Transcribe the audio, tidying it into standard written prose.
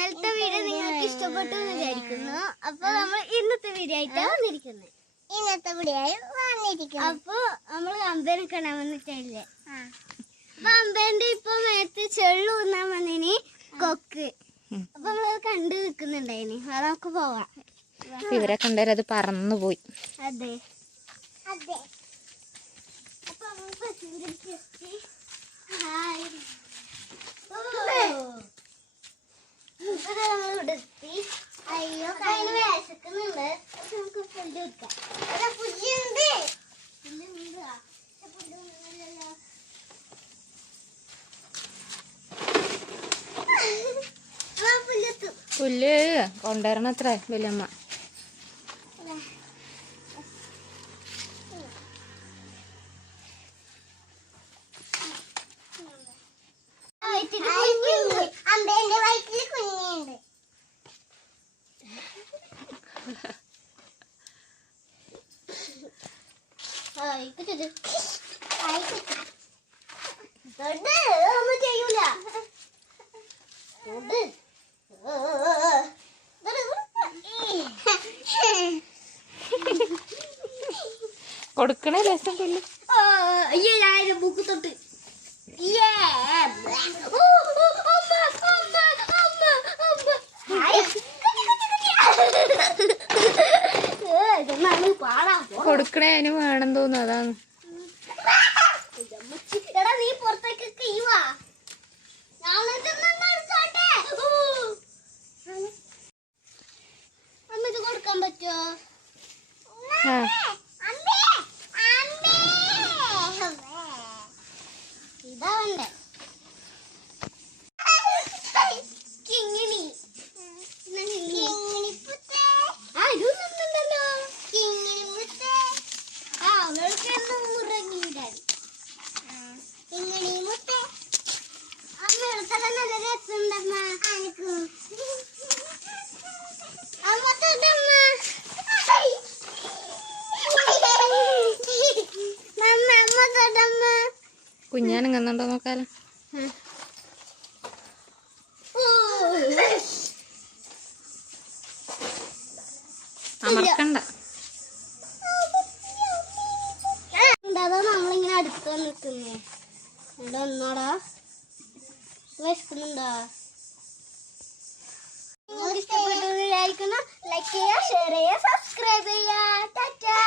ഇന്നലത്തെ വീഡിയോ നിങ്ങൾക്ക് ഇഷ്ടപ്പെട്ടു എന്ന് വിചാരിക്കുന്നു. അപ്പൊ നമ്മൾ ഇന്നത്തെ വീഡിയോ ആയിട്ടാണ് വന്നിരിക്കുന്നത്. അപ്പൊ നമ്മള് അമ്പേനെ കാണാൻ വന്നിട്ടില്ലേ? അപ്പൊ അമ്പേന്റെ ഇപ്പൊ മേത്ത് ചെള്ളു ഊന്നാൻ വന്നിനി കൊക്ക്. അപ്പൊ നമ്മളത് കണ്ടു നിൽക്കുന്നുണ്ടായിനി. അത് നമുക്ക് പോവാം. ഇവരെ കണ്ടേരം അത് പറന്നു പോയി. അതെ അതെ. അപ്പൊ നമ്മൾ അയ്യോ അതിന് വിശക്കുന്നുണ്ട്. നമുക്ക് പുല്ല് വെക്കാം. പുല്ലുണ്ട് പുല്ല് കൊണ്ടുവരണത്ര വലിയമ്മ. അമ്പേന്റെ വയറ്റില് കുഞ്ഞുണ്ട്. ഒന്നും ചെയ്യൂല. കൊടുക്കണേ രസം പുല്ല്. അയ്യായിരം ബുക്ക് തൊട്ട് കൊടുക്കണേ അതിന് വേണം തോന്നുന്നു. അതാണ്. എടാ നീ പുറത്തേക്കൊക്കെ അമ്മ ഇത് കൊടുക്കാൻ പറ്റുമോ? ഇതാ വേണ്ടേ കിങ്ങിണി. ഇതൊന്നുണ്ടല്ലോ അവൾക്ക് ഉറങ്ങിണ്ടായി. കിങ്ങിണി മുത്ത അമ്മ നല്ല രസമുണ്ടമ്മ. കുഞ്ഞാനും കന്നുണ്ടോ നോക്കാലോ. അമർക്കണ്ട. നമ്മളിങ്ങനെ അടുത്ത് നിൽക്കുന്നേ. ഇവിടെ ഒന്നോടാ വിശക്കുന്നുണ്ടോ? നിങ്ങൾക്ക് ഇഷ്ടപ്പെട്ടു വിചാരിക്കുന്നു. ലൈക്ക് ചെയ്യുക, ഷെയർ ചെയ്യുക, സബ്സ്ക്രൈബ് ചെയ്യുക. ടാറ്റാ.